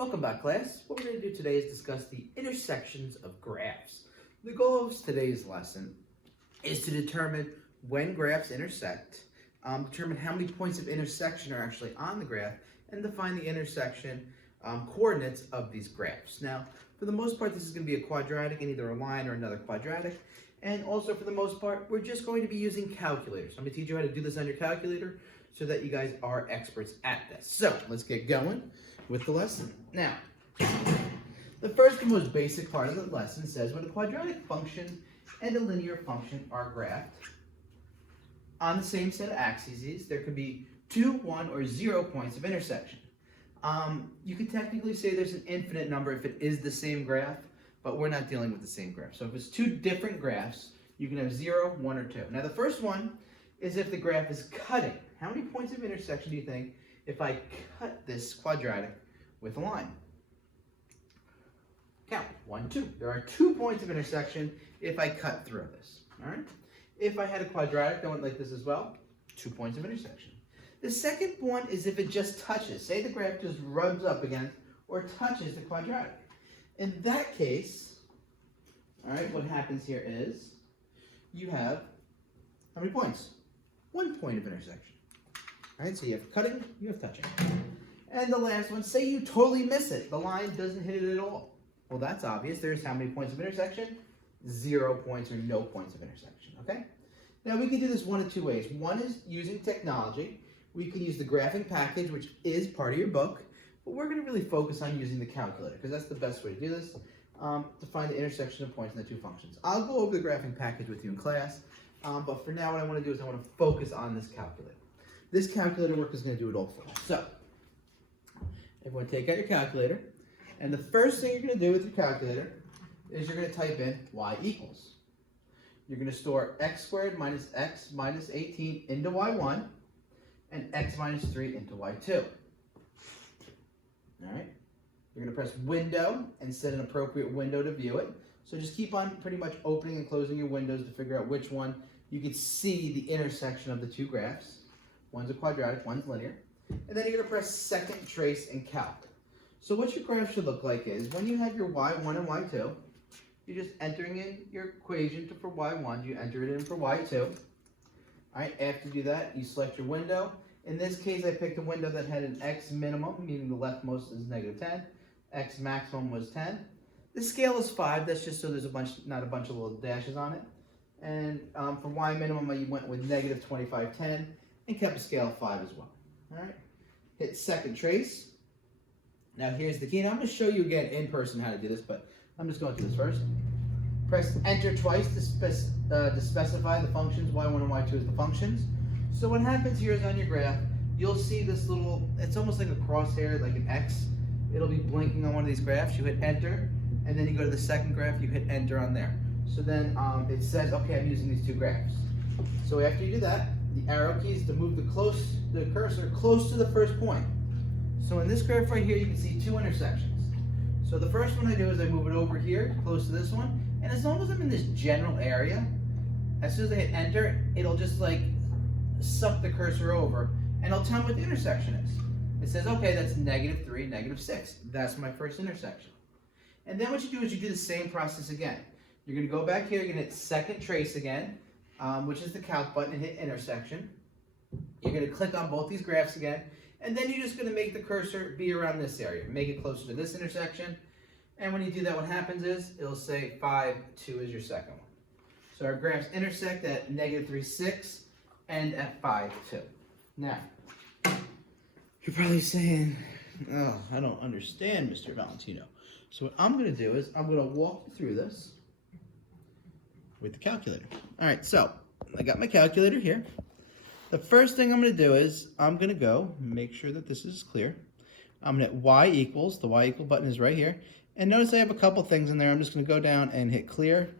Welcome back, class. What we're going to do today is discuss the intersections of graphs. The goal of today's lesson is to determine when graphs intersect, determine how many points of intersection are actually on the graph, and define the intersection coordinates of these graphs. Now, for the most part, this is going to be a quadratic in either a line or another quadratic. And also, for the most part, we're just going to be using calculators. I'm going to teach you how to do this on your calculator so that you guys are experts at this. So, let's get going with the lesson. Now, the first and most basic part of the lesson says when a quadratic function and a linear function are graphed on the same set of axes, there could be 2, 1, or 0 points of intersection. You could technically say there's an infinite number if it is the same graph, but we're not dealing with the same graph. So if it's two different graphs, you can have 0, 1, or 2. Now the first one is if the graph is cutting. How many points of intersection do you think if I cut this quadratic with a line? Count. 1, 2. There are 2 points of intersection if I cut through this. All right. If I had a quadratic that went like this as well, 2 points of intersection. The second one is if it just touches. Say the graph just rubs up against or touches the quadratic. In that case, all right, what happens here is you have how many points? 1 point of intersection. All right, so you have cutting, you have touching. And the last one, say you totally miss it. The line doesn't hit it at all. Well, that's obvious. There's how many points of intersection? 0 points or no points of intersection, okay? Now, we can do this one of two ways. One is using technology. We can use the graphing package, which is part of your book, but we're going to really focus on using the calculator because that's the best way to do this, to find the intersection of points in the two functions. I'll go over the graphing package with you in class, but for now what I want to do is I want to focus on this calculator. This calculator work is going to do it all for us. So, everyone take out your calculator, and the first thing you're going to do with your calculator is you're going to type in y equals. You're going to store x squared minus x minus 18 into y1, and x minus 3 into y2. All right. You're going to press window and set an appropriate window to view it. So just keep on pretty much opening and closing your windows to figure out which one you can see the intersection of the two graphs. One's a quadratic, one's linear. And then you're going to press second trace and calc. So what your graph should look like is when you have your y1 and y2, you're just entering in your equation for y1, you enter it in for y2. All right, after you do that, you select your window. In this case, I picked a window that had an x minimum, meaning the leftmost is -10. X maximum was 10. The scale is 5. That's just so there's not a bunch of little dashes on it. And for y minimum, I went with -25, 10, and kept a scale of 5 as well. All right, hit second trace. Now here's the key. Now I'm going to show you again in person how to do this, but I'm just going through this first. Press enter twice to specify the functions. y1 and y2 is the functions. So what happens here is on your graph, you'll see this little, it's almost like a crosshair, like an X. It'll be blinking on one of these graphs. You hit enter, and then you go to the second graph, you hit enter on there. So then it says, okay, I'm using these two graphs. So after you do that, the arrow key is to move the cursor close to the first point. So in this graph right here, you can see two intersections. So the first one I do is I move it over here, close to this one, and as long as I'm in this general area, as soon as I hit enter, it'll just like suck the cursor over, and it'll tell me what the intersection is. It says, okay, that's -3, -6. That's my first intersection. And then what you do is you do the same process again. You're going to go back here, you're going to hit second trace again, which is the calc button, and hit intersection. You're going to click on both these graphs again, and then you're just going to make the cursor be around this area. Make it closer to this intersection. And when you do that, what happens is it'll say 5, 2 is your second one. So our graphs intersect at -3, 6 and at 5, 2. Now, you're probably saying, oh, I don't understand, Mr. Valentino. So what I'm going to do is I'm going to walk you through this with the calculator. All right, so I got my calculator here. The first thing I'm going to do is I'm going to go make sure that this is clear. I'm going to hit y equals. The y equal button is right here. And notice I have a couple things in there. I'm just going to go down and hit clear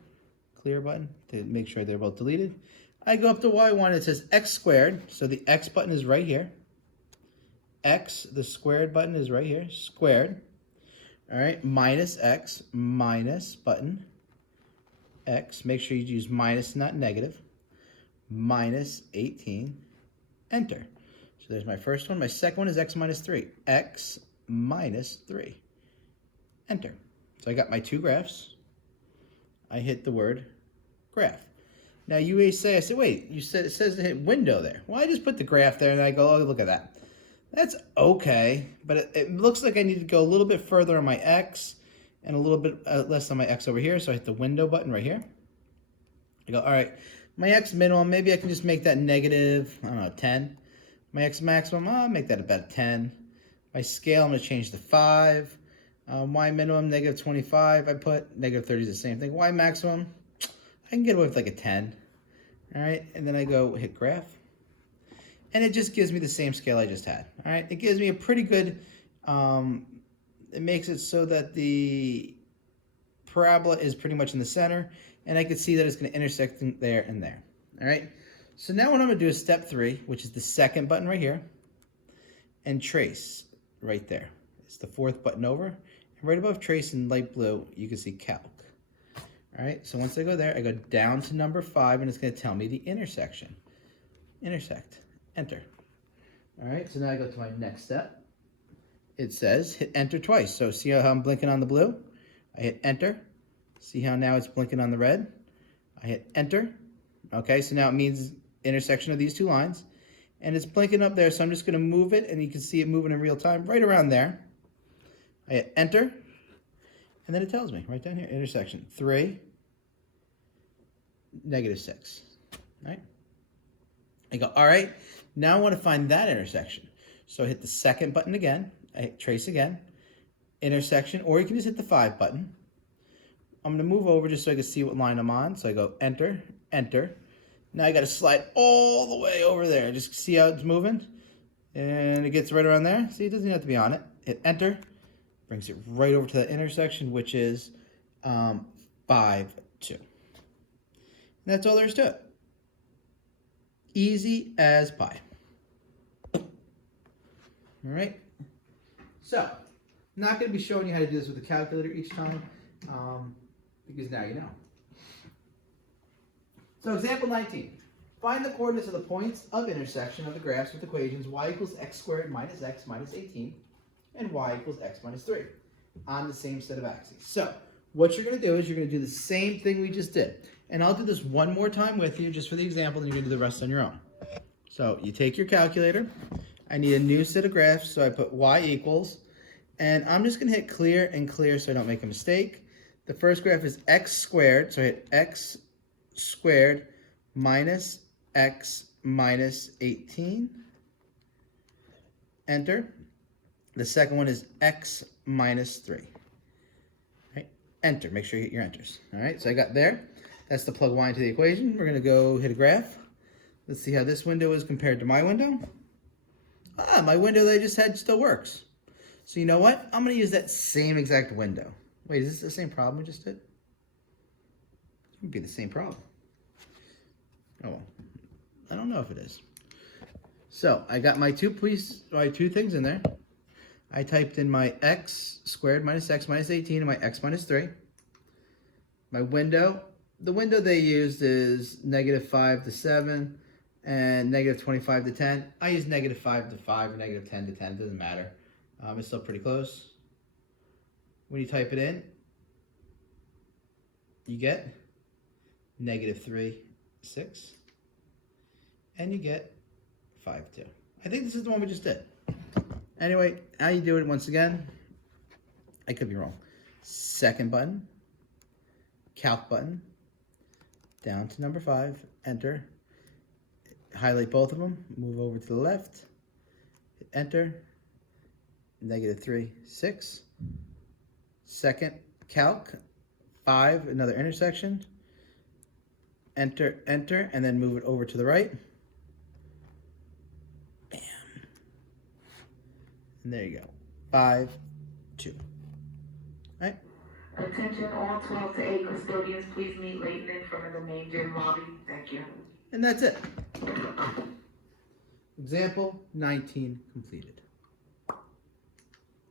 button to make sure they're both deleted. I go up to y1, it says x squared, so the x button is right here. X, the squared button is right here, squared. All right, minus x, minus button, x, make sure you use minus, not negative, minus 18, enter. So there's my first one. My second one is x minus 3, x minus 3. enter. So I got my two graphs. I hit the word graph. Now you may say, I said, wait, you said it says to hit window there. Well, I just put the graph there and I go, oh, look at that. That's okay, but it looks like I need to go a little bit further on my X and a little bit less on my X over here. So I hit the window button right here. I go, all right, my X minimum, maybe I can just make that negative, I don't know, 10. My X maximum, I'll make that about 10. My scale, I'm gonna change to 5. Y minimum, negative 25, I put. Negative 30 is the same thing. Y maximum, I can get away with like a 10. All right, and then I go hit graph. And it just gives me the same scale I just had. All right, it gives me a pretty good, it makes it so that the parabola is pretty much in the center, and I can see that it's gonna intersect there and there. All right, so now what I'm gonna do is step 3, which is the second button right here, and trace right there. It's the 4th button over. And right above trace in light blue, you can see calc. All right, so once I go there, I go down to number 5, and it's gonna tell me the intersection. Intersect, enter. All right, so now I go to my next step. It says hit enter twice. So see how I'm blinking on the blue? I hit enter. See how now it's blinking on the red? I hit enter. Okay, so now it means intersection of these two lines. And it's blinking up there, so I'm just gonna move it, and you can see it moving in real time right around there. I hit enter, and then it tells me right down here, intersection 3, -6, right? I go, all right, now I wanna find that intersection. So I hit the second button again, I hit trace again, intersection, or you can just hit the 5 button. I'm gonna move over just so I can see what line I'm on. So I go enter, enter. Now I gotta slide all the way over there. Just see how it's moving? And it gets right around there. See, it doesn't have to be on it. Hit enter, brings it right over to the intersection, which is 5, 2. And that's all there is to it. Easy as pie. All right. So, I'm not going to be showing you how to do this with a calculator each time, because now you know. So, example 19. Find the coordinates of the points of intersection of the graphs with equations y equals x squared minus x minus 18 and y equals x minus 3 on the same set of axes. So, what you're going to do is you're going to do the same thing we just did. And I'll do this one more time with you just for the example, and you're going to do the rest on your own. So, you take your calculator. I need a new set of graphs, so I put y equals, and I'm just going to hit clear and clear so I don't make a mistake. The first graph is x squared, so I hit x squared minus x minus 18. Enter. The second one is x minus 3. Right? Enter. Make sure you hit your enters. All right, so I got there. That's to plug y into the equation. We're going to go hit a graph. Let's see how this window is compared to my window. Ah, my window that I just had still works. So you know what? I'm going to use that same exact window. Wait, is this the same problem we just did? It would be the same problem. Oh, well. I don't know if it is. So I got my two things in there. I typed in my x squared minus x minus 18 and my x minus 3. My window, the window they used is -5 to 7 and -25 to 10. I use -5 to 5 or -10 to 10. It doesn't matter. It's still pretty close. When you type it in, you get -3, 6. And you get 5, 2. I think this is the one we just did. Anyway, how you do it once again, I could be wrong. Second button, calc button, down to number 5, enter. Highlight both of them, move over to the left, hit enter, -3, 6. Second, calc, 5, another intersection, enter, enter, and then move it over to the right. And there you go. 5, 2. All right. Attention, all 12 to 8 custodians, please meet Leighton in front of the main gym lobby. Thank you. And that's it. Example 19 completed.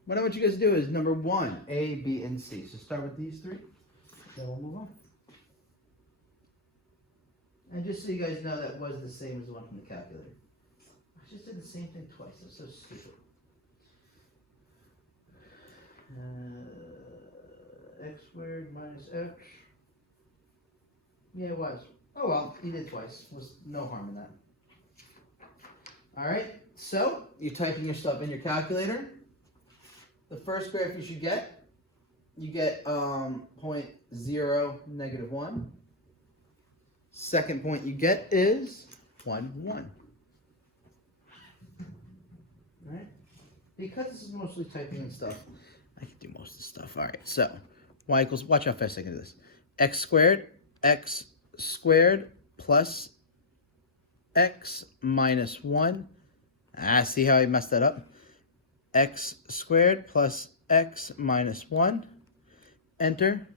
What I want you guys to do is number 1, A, B, and C. So start with these 3. Then we'll move on. And just so you guys know, that was the same as the one from the calculator. I just did the same thing twice. That's so stupid. squared minus x. Yeah, it was. Oh well, you did twice. Was no harm in that. Alright, so you're typing your stuff in your calculator. The first graph you should get, you get 0.0, -1. Second point you get is 1, 1. Alright? Because this is mostly typing in stuff, I can do most of the stuff. Alright, so y equals, watch how fast I can do this. X squared plus x minus 1. See how I messed that up? X squared plus x minus 1. Enter.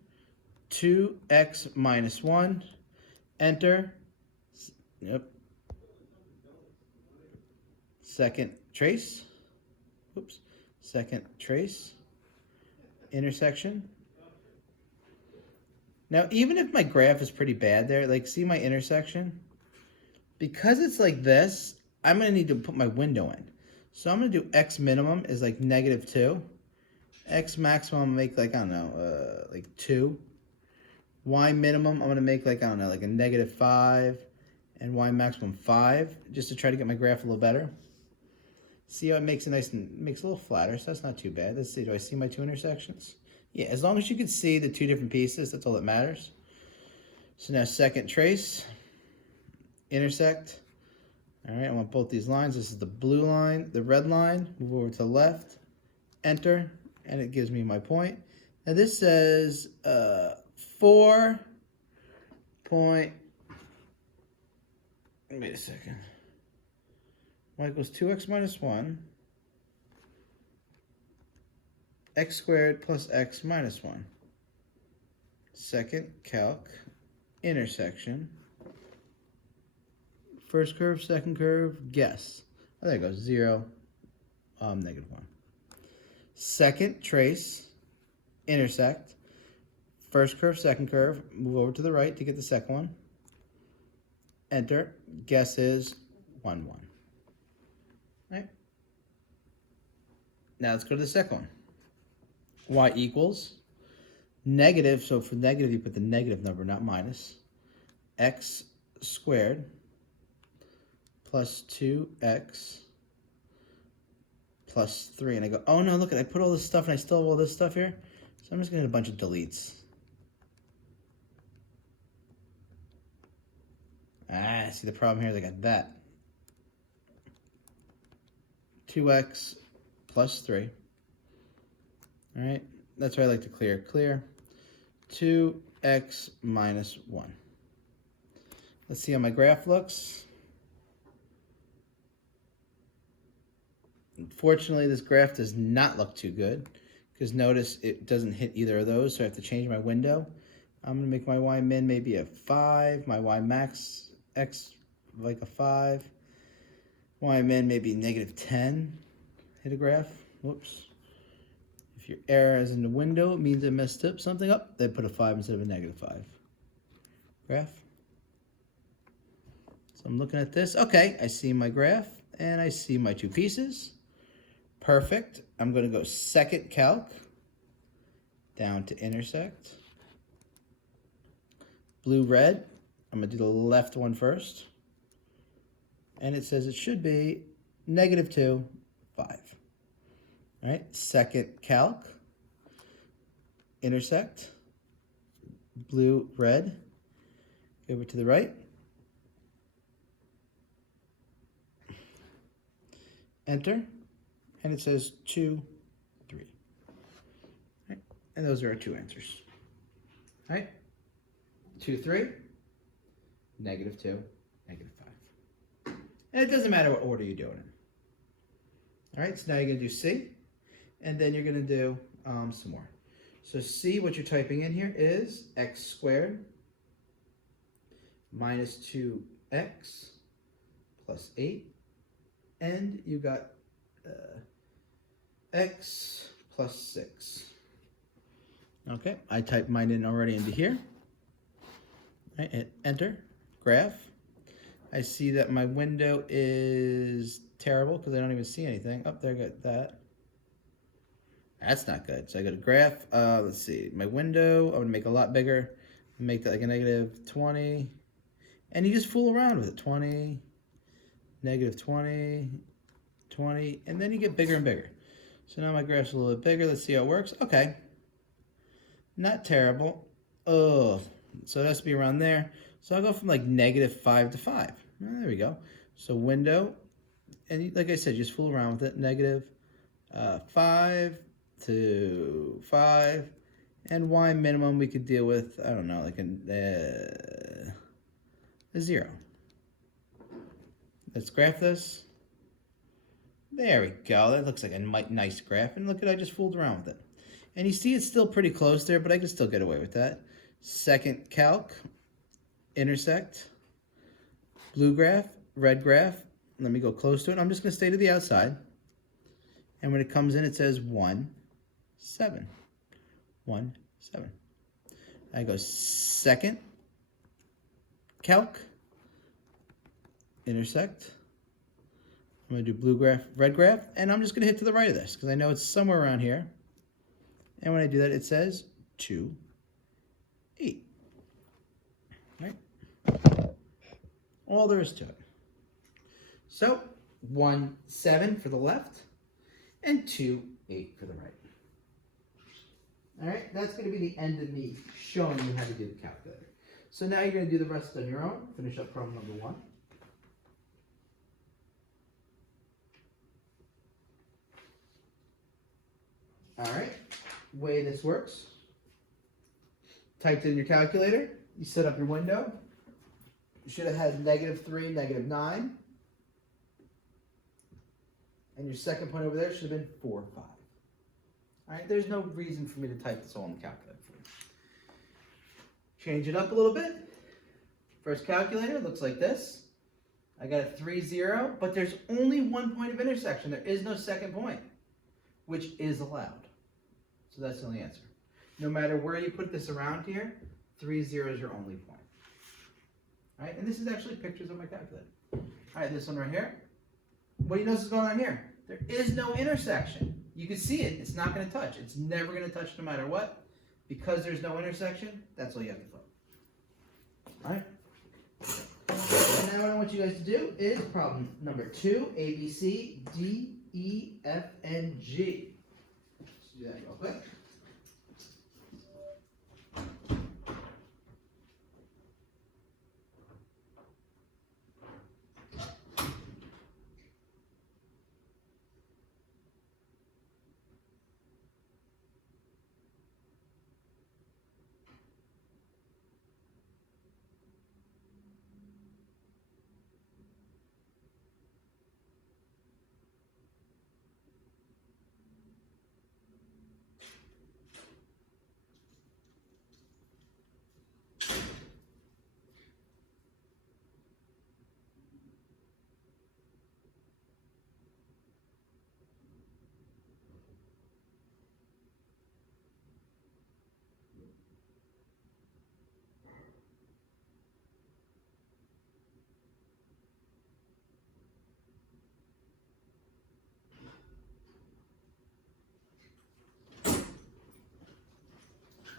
2x minus 1. Enter. Yep. Second trace. Oops. Second trace. Intersection. Now, even if my graph is pretty bad there, like see my intersection? Because it's like this, I'm going to need to put my window in. So I'm going to do x minimum is like -2. X maximum make like, I don't know, like 2. Y minimum I'm going to make like, I don't know, like a -5. And Y maximum 5, just to try to get my graph a little better. See how it makes it nice and makes it a little flatter, so that's not too bad. Let's see, do I see my two intersections? Yeah, as long as you can see the two different pieces, that's all that matters. So now second trace, intersect. All right, I want both these lines. This is the blue line, the red line. Move over to the left, enter, and it gives me my point. Now this says 4 point, wait a second. Y equals 2x minus 1. X squared plus x minus 1. Second calc, intersection. First curve, second curve, guess. Oh, there it goes, 0, -1. Second trace, intersect. First curve, second curve, move over to the right to get the second one. Enter, guess is 1, 1. Right? Now let's go to the second one. Y equals negative, so for negative you put the negative number, not minus, x squared plus 2x plus 3. And I go, oh no, look, I put all this stuff and I still have all this stuff here. So I'm just going to get a bunch of deletes. See the problem here is I got that. 2x plus 3. All right, that's what I like to clear. Clear. 2x minus 1. Let's see how my graph looks. Unfortunately, this graph does not look too good because notice it doesn't hit either of those, so I have to change my window. I'm going to make my y min maybe a 5, my y max x like a 5, y min maybe -10. Hit a graph. Whoops. If your error is in the window, it means I messed up something up. They put a 5 instead of a -5. Graph. So I'm looking at this. Okay, I see my graph and I see my two pieces. Perfect. I'm going to go second calc down to intersect. Blue, red. I'm going to do the left one first. And it says it should be -2, 5. All right, second calc, intersect, blue, red, go over to the right, enter, and it says 2, 3. All right, and those are our two answers. All right, 2, 3, -2, -5. And it doesn't matter what order you do it in. All right, so now you're going to do C. And then you're going to do some more. So C, what you're typing in here is x squared minus 2x plus 8. And you got x plus 6. Okay, I typed mine in already into here. All right, hit enter, graph. I see that my window is terrible because I don't even see anything. Up there, got that. That's not good. So I go to graph. Let's see. My window, I'm going to make a lot bigger. Make that like a negative 20. And you just fool around with it. 20, negative 20, 20. And then you get bigger and bigger. So now my graph's a little bit bigger. Let's see how it works. Okay. Not terrible. Oh, so it has to be around there. So I'll go from like negative 5 to 5. There we go. So window. And like I said, just fool around with it. Negative 5 to 5, and y minimum we could deal with, I don't know, like a 0. Let's graph this. There we go. That looks like a nice graph. And look at, I just fooled around with it. And you see it's still pretty close there, but I can still get away with that. Second calc, intersect, blue graph, red graph. Let me go close to it. I'm just going to stay to the outside. And when it comes in, it says 1, 7. 1, 7. I go second calc, intersect. I'm going to do blue graph, red graph, and I'm just going to hit to the right of this because I know it's somewhere around here. And when I do that, it says 2, 8. Right? All there is to it. So 1, 7 for the left, and 2, 8 for the right. All right, that's going to be the end of me showing you how to do the calculator. So now you're going to do the rest on your own. Finish up problem number 1. All right, way this works. Typed in your calculator. You set up your window. You should have had negative 3, negative 9. And your second point over there should have been 4, 5. All right, there's no reason for me to type this all in the calculator for you. Change it up a little bit. First calculator looks like this. I got a 3, 0, but there's only one point of intersection. There is no second point, which is allowed. So that's the only answer. No matter where you put this around here, 3, 0 is your only point. All right, and this is actually pictures of my calculator. All right, this one right here. What do you notice is going on here? There is no intersection. You can see it. It's not going to touch. It's never going to touch no matter what. Because there's no intersection, that's all you have to flip. All right? And now what I want you guys to do is problem number 2, A, B, C, D, E, F, and G. Let's do that real quick.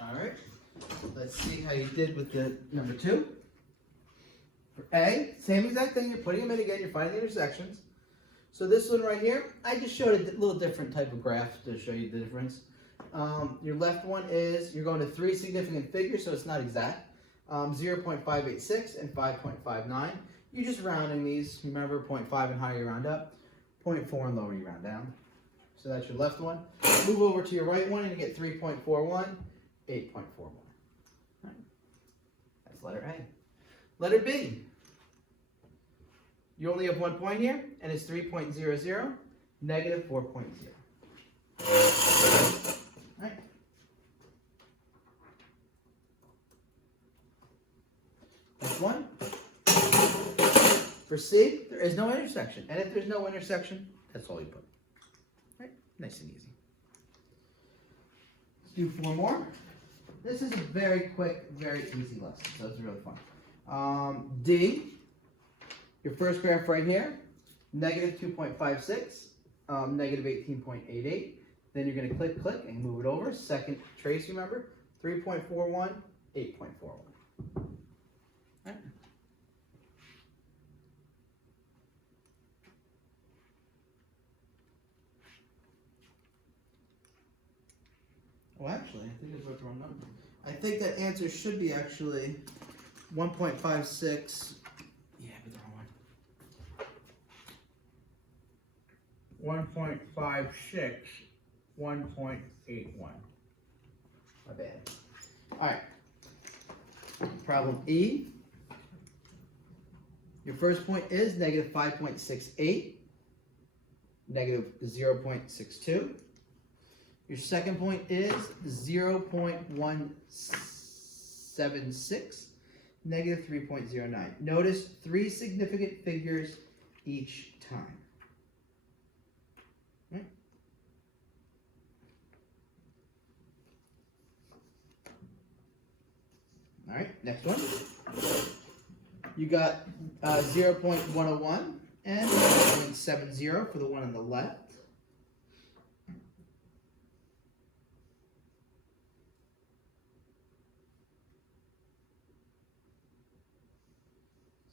All right, let's see how you did with the number 2. For A, same exact thing. You're putting them in again. You're finding the intersections. So this one right here, I just showed a little different type of graph to show you the difference. Your left one is, you're going to 3 significant figures, so it's not exact. 0.586 and 5.59. You're just rounding these. Remember, 0.5 and higher you round up. 0.4 and lower you round down. So that's your left one. Move over to your right one and you get 3.41, 8.41. Right. That's letter A. Letter B. You only have 1 point here, and it's 3.00, negative 4.0. Right. Next one. For C, there is no intersection. And if there's no intersection, that's all you put. Right? Nice and easy. Let's do 4 more. This is a very quick, very easy lesson, so it's really fun. D, your first graph right here, negative 2.56, negative 18.88, Then you're going to click, click, and move it over. Second trace, remember, 3.41, 8.41. Right. Well, actually, I think I wrote the wrong number. I think that answer should be actually 1.56. Yeah, but the wrong one. 1.56, 1.81. My bad. All right. Problem E. Your first point is negative 5.68, negative 0.62. Your second point is 0.176, negative 3.09. Notice 3 significant figures each time. Right. All right, next one. You got 0.101 and 0.70 for the one on the left.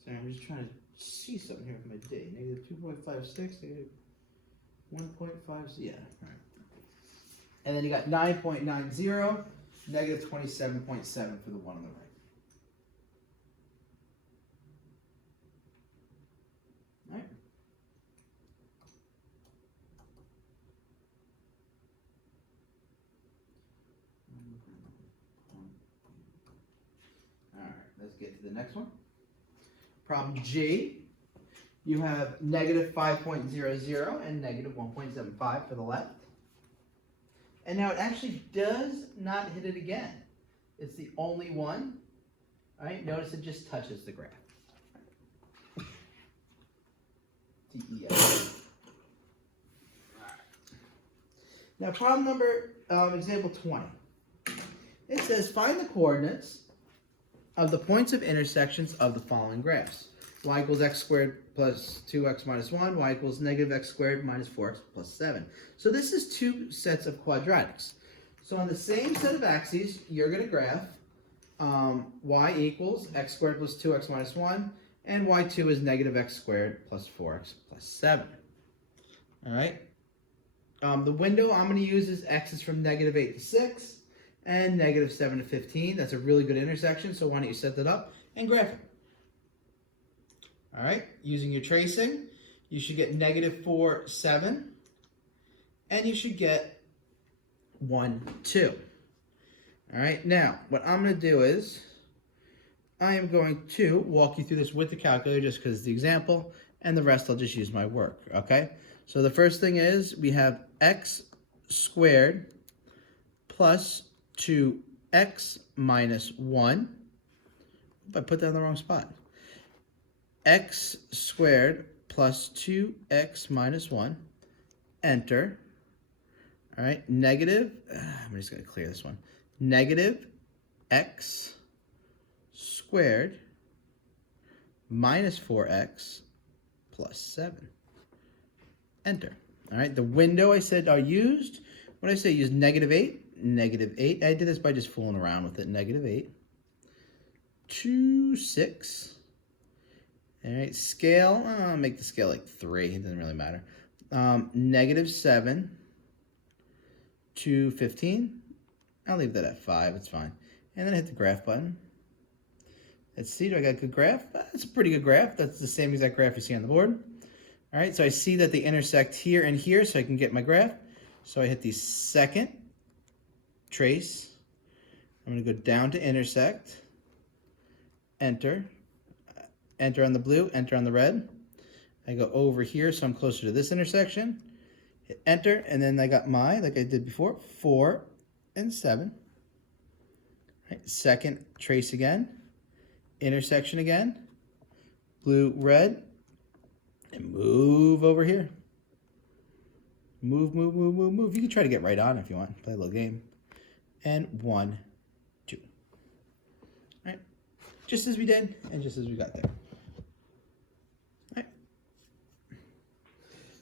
Sorry, I'm just trying to see something here with my D. Negative 2.56, negative 1.5, yeah. All right. And then you got 9.90, negative 27.7 for the one on the right. All right. All right, let's get to the next one. Problem G, you have negative 5.00 and negative 1.75 for the left. And now it actually does not hit it again. It's the only one. All right, notice it just touches the graph. DEF. Now problem number, example 20. It says find the coordinates of the points of intersections of the following graphs. Y equals x squared plus 2x minus 1, y equals negative x squared minus 4x plus 7. So this is 2 sets of quadratics. So on the same set of axes, you're going to graph y equals x squared plus 2x minus 1, and y2 is negative x squared plus 4x plus 7. All right. The window I'm going to use is x is from negative 8 to 6. And negative 7 to 15. That's a really good intersection, so why don't you set that up and graph it. All right, using your tracing, you should get negative 4, 7, and you should get 1, 2. All right, now, what I'm going to do is, I am going to walk you through this with the calculator just because it's the example, and the rest I'll just use my work, okay? So the first thing is, we have x squared plus 2x minus 1. Oop, I put that in the wrong spot. X squared plus 2x minus 1. Enter. All right, negative, I'm just going to clear this one. Negative x squared minus 4x plus 7. Enter. All right, the window I said are used. What did I say? Use negative 8. Negative 8. I did this by just fooling around with it. Negative 8. 2, 6. All right, scale. I'll make the scale like 3. It doesn't really matter. Negative 7 to 15. I'll leave that at 5. It's fine. And then I hit the graph button. Let's see. Do I got a good graph? That's a pretty good graph. That's the same exact graph you see on the board. All right, so I see that they intersect here and here, so I can get my graph. So I hit the second trace. I'm going to go down to intersect, enter, enter on the blue, enter on the red. I go over here, so I'm closer to this intersection. Hit enter, and then I got my, like I did before, 4 and 7. Right, second trace again, intersection again, blue, red, and move over here. Move, move, move, move, move. You can try to get right on if you want. Play a little game. And 1, 2. All right. Just as we did, and just as we got there. All right.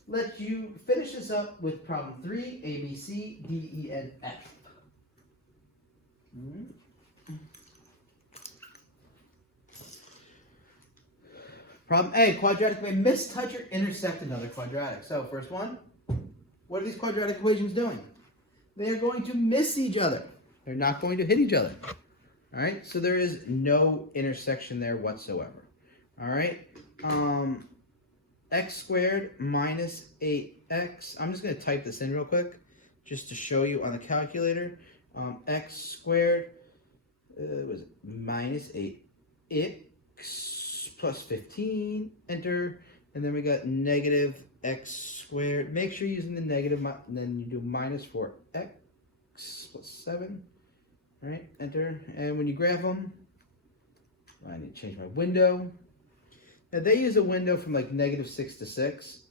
let you finish this up with problem 3, A, B, C, D, E, and F. Problem A, quadratic may mistouch or intersect another quadratic. So first one, what are these quadratic equations doing? They are going to miss each other. They're not going to hit each other. All right, so there is no intersection there whatsoever. All right, x squared minus 8x. I'm just going to type this in real quick just to show you on the calculator. X squared was minus 8x plus 15, enter, and then we got negative x squared. Make sure you're using the negative, and then you do minus 4x plus 7. All right, enter, and when you graph them, I need to change my window. Now they use a window from like -6 to 6.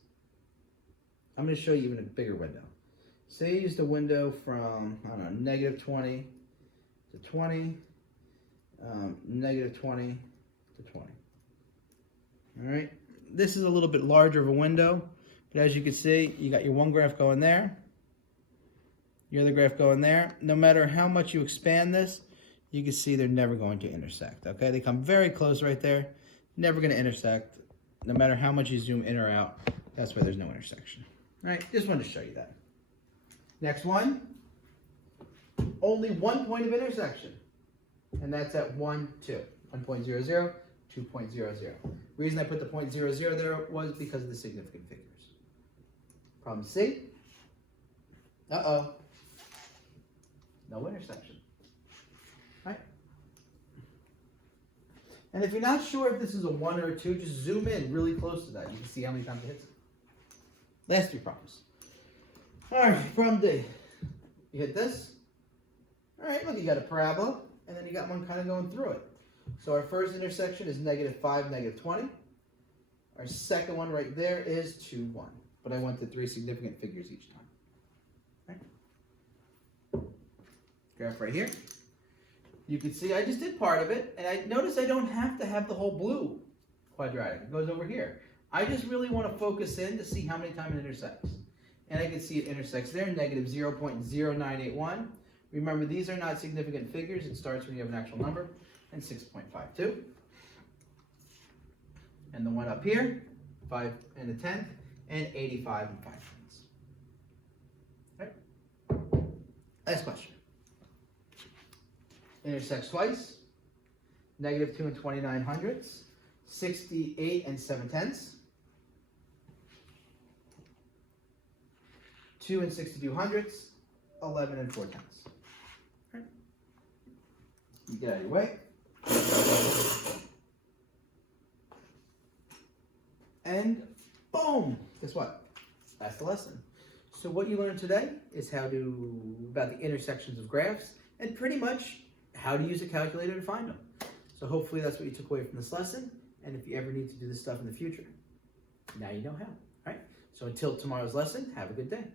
I'm going to show you even a bigger window. Say you use the window from, I don't know, -20 to 20, -20 to 20. All right, this is a little bit larger of a window, but as you can see, you got your one graph going there, your other graph going there. No matter how much you expand this, you can see they're never going to intersect, okay? They come very close right there, never going to intersect. No matter how much you zoom in or out, that's why there's no intersection. All right, just wanted to show you that. Next one, only one point of intersection, and that's at 1, 2. 1.00, 2.00. Reason I put the 0.00 there was because of the significant figures. Problem C. Uh-oh. No intersection. Right? And if you're not sure if this is a 1 or a 2, just zoom in really close to that. You can see how many times it hits it. Last 3 problems. All right, problem D. You hit this. All right, look, you got a parabola, and then you got one kind of going through it. So our first intersection is -5, -20. Our second one right there is 2, 1. But I want the 3 significant figures each time. Okay. Graph right here. You can see I just did part of it, and I notice I don't have to have the whole blue quadratic. It goes over here. I just really want to focus in to see how many times it intersects. And I can see it intersects there, -0.0981. Remember, these are not significant figures. It starts when you have an actual number, and 6.52. And the one up here, 5 and a 10th, and 85 and 5 tenths. Okay. Last question. Intersects twice, -2 and 29 hundredths, 68 and 7 tenths, 2 and 62 hundredths, 11 and 4 tenths. Okay. You get out of your way. And boom! Guess what? That's the lesson. So what you learned today is about the intersections of graphs, and pretty much how to use a calculator to find them. So hopefully that's what you took away from this lesson. And if you ever need to do this stuff in the future, now you know how. All right? So until tomorrow's lesson, have a good day.